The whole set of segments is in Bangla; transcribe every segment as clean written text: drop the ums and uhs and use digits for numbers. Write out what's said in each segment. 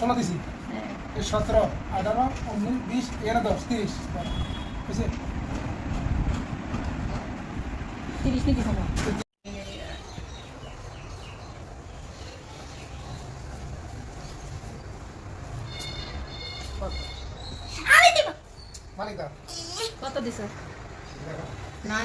ষোলো দিছি 17, 18, 19, 20, 11, 10, 30 বুঝছে 30 নাকি সময় মালিকা কত দিছো না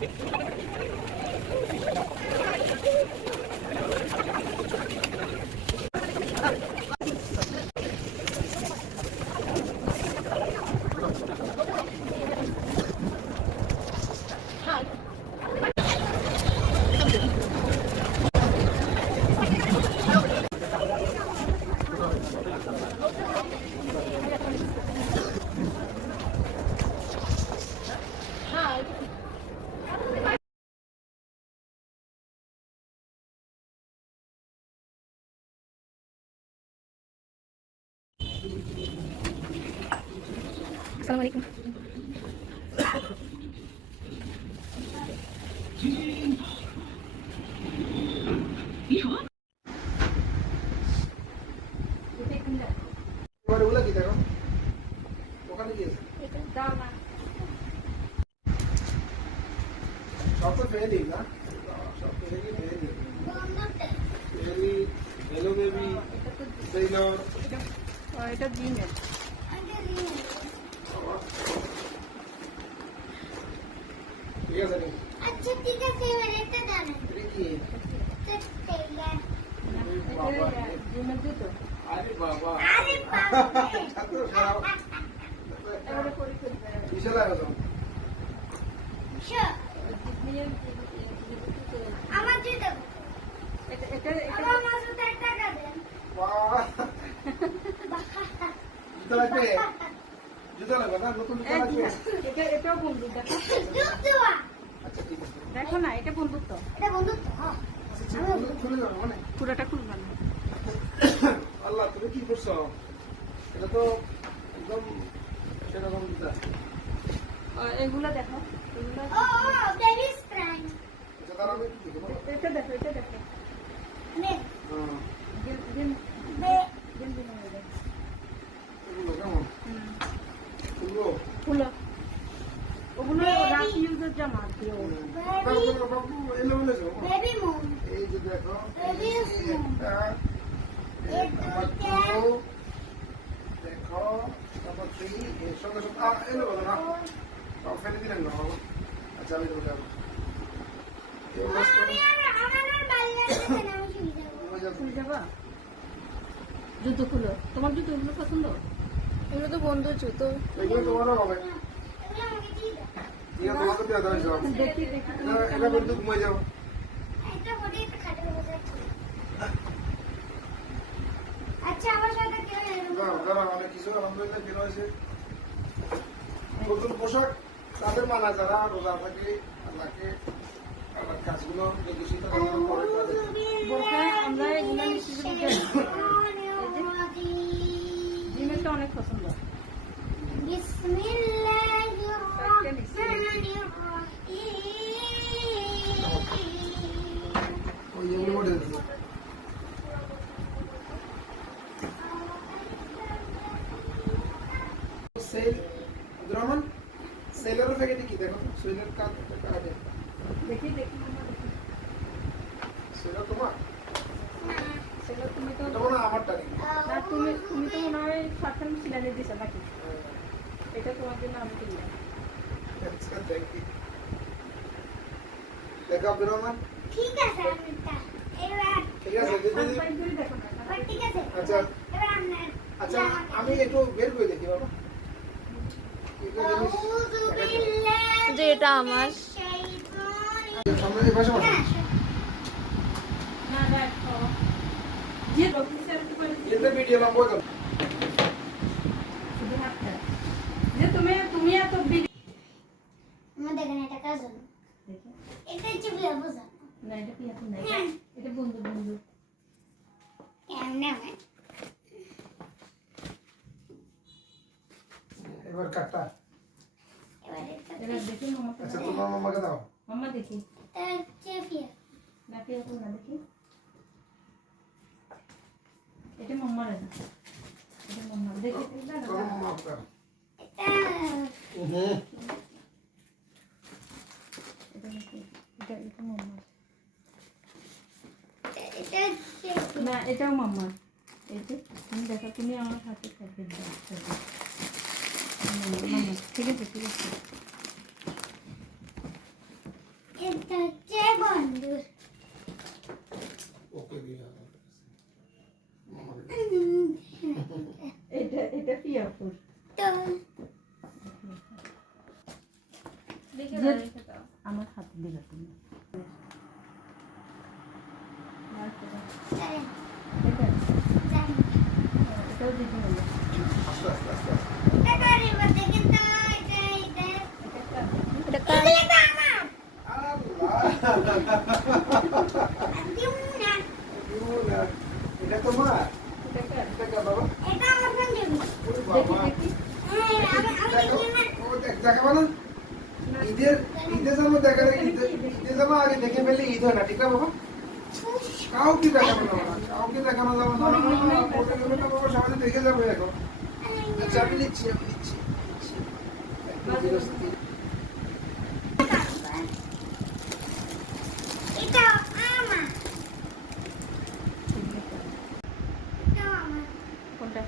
আসসালামু আলাইকুম। এবার ওগুলা কি দেখো ওখানে কি আছে সব তো ফেলে দিই না সব ফেলে দিয়ে ফেলে দিই বেবি হ্যালো বেবি সেইলর এটা জিমেল। ঠিক আছে নি আচ্ছা ঠিক আছে এবার এটা দাও না এটা কি বাবা জিমেল জুতো। আরে বাবা আরে বাবা ছাত্র খারাপ এবারে করে ফেলবে। বিশাল আয়োজন শো আমার জুতো এটা এটা আমার মাসুদ টাকা দেন বাহ জুতা লাগবে জুতা লাগবে না নতুন জুতা লাগবে এটাও বন্ধুক দেখো। জুতো আচ্ছা ঠিক আছে দেখো না এটা বন্ধুক তো। এটা বন্ধুত্ব হ্যাঁ আচ্ছা খুলে যাবে মানে পুরোটা খুলবা না। আল্লাহ তুমি কি করছো এটা তো একদম সেরকম জুতা এগুলো দেখো এগুলো। ও বেবি স্প্রাইং আচ্ছা তারা আমি কি দেখবো এটা দেখো এটা দেখো। নে হ্যাঁ জিম জিম বে জিম জিম হয়ে যায়। এগুলো কেমন এগুলো খুলো। ওগুলো রাফ ইউজের জামা দিও। বেবি বাবু এলো বলে যাও বেবি মুন এই যে দেখো Baby এই spoon. একটা এই নাম্বার দুইটা। 2 দেখো নাম্বার 3 এর সঙ্গে সঙ্গে এলো বলে না সব ফেলে দিলেন না বাবা আচ্ছা আমি দেবো যাবো এই লাস্ট আমি আমার বাড়ি যাচ্ছে না আমি শুয়ে যাবো হয়ে যাবে খুলে যাবা। জুতো খুলো। তোমার জুতো এগুলো পছন্দ? এগুলো তো বন্ধুর জুতো। এগুলো তোমারও হবে এগুলো আমাকে দিয়ে দাও ঠিক আছে তোমাকে দিয়ে দেওয়া যাবে দেখি দেখি এটা বন্ধু ঘুমিয়ে যাও একটা বডি একটা খাটে বসে আছে আচ্ছা আমার সাথে কেউ এরকম দাঁড়া অনেক কিছু আলহামদুলিল্লাহ বের হয়েছে নতুন পোশাক তাদের মানা যারা রোজা থাকে আল্লাহকে আল্লাহর কাজগুলো যদি সেটা করে তাদের বোরকা আমরা এগুলো নিচ্ছি যে জিমেলটা অনেক পছন্দ। বিসমিল্লাহির রহমানির রহিম ওই এগুলো মডেল সেল আব্দুররহমান সেলের প্যাকেটে কি দেখো সেলের কার্ডে দেখি দেখি মামা দেখি। সেটা তোমার সেগুলো তুমি তো এটা মনে হয় আমারটা নাকি না তুমি তুমি তো মনে হয় শার্টটা সিলাইয়ে দিছো নাকি? এটা তোমার জন্য আমি কিনলাম। আচ্ছা দেখি দেখো আব্দুররহমান ঠিক আছে আমিটা এবার ঠিক আছে যদি সানপাইপ করে দেখো না। এবার ঠিক আছে আচ্ছা। এবার আপনার আচ্ছা আমি একটু বের করে দেখি বাবা এটা জিনিস আউযু বিল্লাহি যে এটা আমার। শাইতানির সামনে এই পাশে বসো না দেখো। যে অফিসার কি করে এতে ভিডিও লম্বা করো শুধু হাতটা। যে তুমি তুমি এত আমাদের এখানে একটা কাজ হলো দেখো। এটা হচ্ছে বিয়ে বোঝা না এটা কি এখন নাই। এটা বন্ধু বন্ধু। কেমনে হয় এবার কাটটা এবার এটা এবার দেখি মামা। আচ্ছা তোমার মামাকে দাও মামা দেখি। এটা হচ্ছে ফিয়া নাকি এখন না দেখি। এটা মামার না। এটা মামার দেখি এটা না। তোমার মামা দাও এটা এটা নাকি এটা এটা মামার। এটা হচ্ছে না এটাও মামার। এই যে তুমি দেখো তুমি আমার হাতে প্যাকেট দাও। মামা ঠিক আছে ঠিক আছে। এটা হচ্ছে বন্ধু ওকে দিয়ে এটা পিয়াপুর তো দেখে দাও রেখে দাও আমার হাতে দিবে তুমি চলে এটা যাই এটাও দিতে হবে আস্তে আস্তে আস্তে এটা করে বলতে কিন্তু এটা এটা কার এটা আমার দিউ না আল্লাহ এটা তোমার এটা কার এটা কে বাবা এটা আমার বন্ধু ওরে বাবা দেখি হ্যাঁ আমি দেখো দেখি না ও দেখাবো না ঈদের জামা দেখা ঈদের জামা আগে দেখে ফেললে ঈদ হয় না ঠিক না বাবা কাউকে দেখানো যাবে না কাউকে দেখানো যাবে না বলে দেবে না বাবা সবাই দেখে যাবে এখন আচ্ছা আমি নিচ্ছি একটু বিরক্তি। এটা আমার এটা আমার কোনটা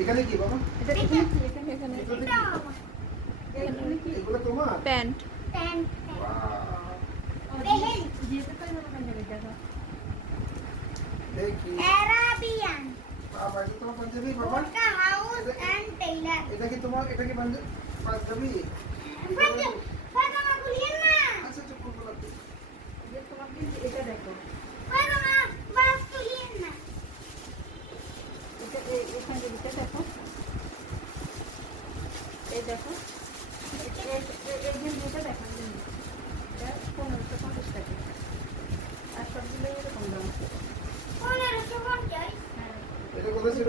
এখানে কি বাবা এটা এখানে কি এখানে এখানে এটা আমার এখানে কি এগুলো তোমার প্যান্ট প্যান্ট বাহ, পেহেল যেতে পারি না পাঞ্জাবি দেখা দেখি অ্যারাবিয়ান বাবা এটা তোমার পাঞ্জাবি বাবা বোরকা হাউস এন্ড টেইলার এটা কি তোমার এটা কি পাঞ্জাবি ফাতেমা খুলিয়েন না আচ্ছা আচ্ছা খুলবো লাগবে যে তোমাকে এটা দেখো ফাতেমা বাস খুলিয়েন না এটা এখানে যেটা দেখো এই দেখো এই যে যেটা দেখো এটা 1550 টাকা আর সবগুলো এরকম দাম 1550 হ্যাঁ এটা কোথায় ছিল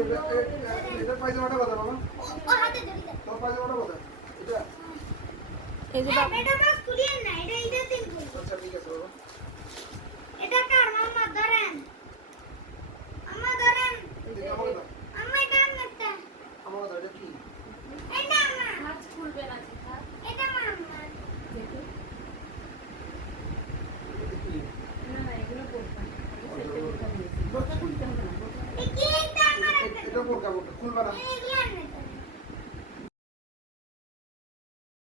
এটা পায়জামাটা কথা বাবা ও হাতে ধরে দাও তোমার পায়জামাটা কথা এটা এই যে এটা বাস খুলিয়েন না এটা ঈদের দিন খুলবো আচ্ছা ঠিক আছে বাবা এটা কার মামা ধরেন আম্মা ধরেন এটা আমাকে দাও আম্মা এটা আমারটা আমাকে দাও এটা কি এটা আমার মাছ খুলবে না যেটা এটা মামা দেখি এটা কি না না এগুলো করবে না সেটা খুলতে হবে না খুলতে হবে না এটা আমার এটা বোরকা খুলবা না এগুলো আনতে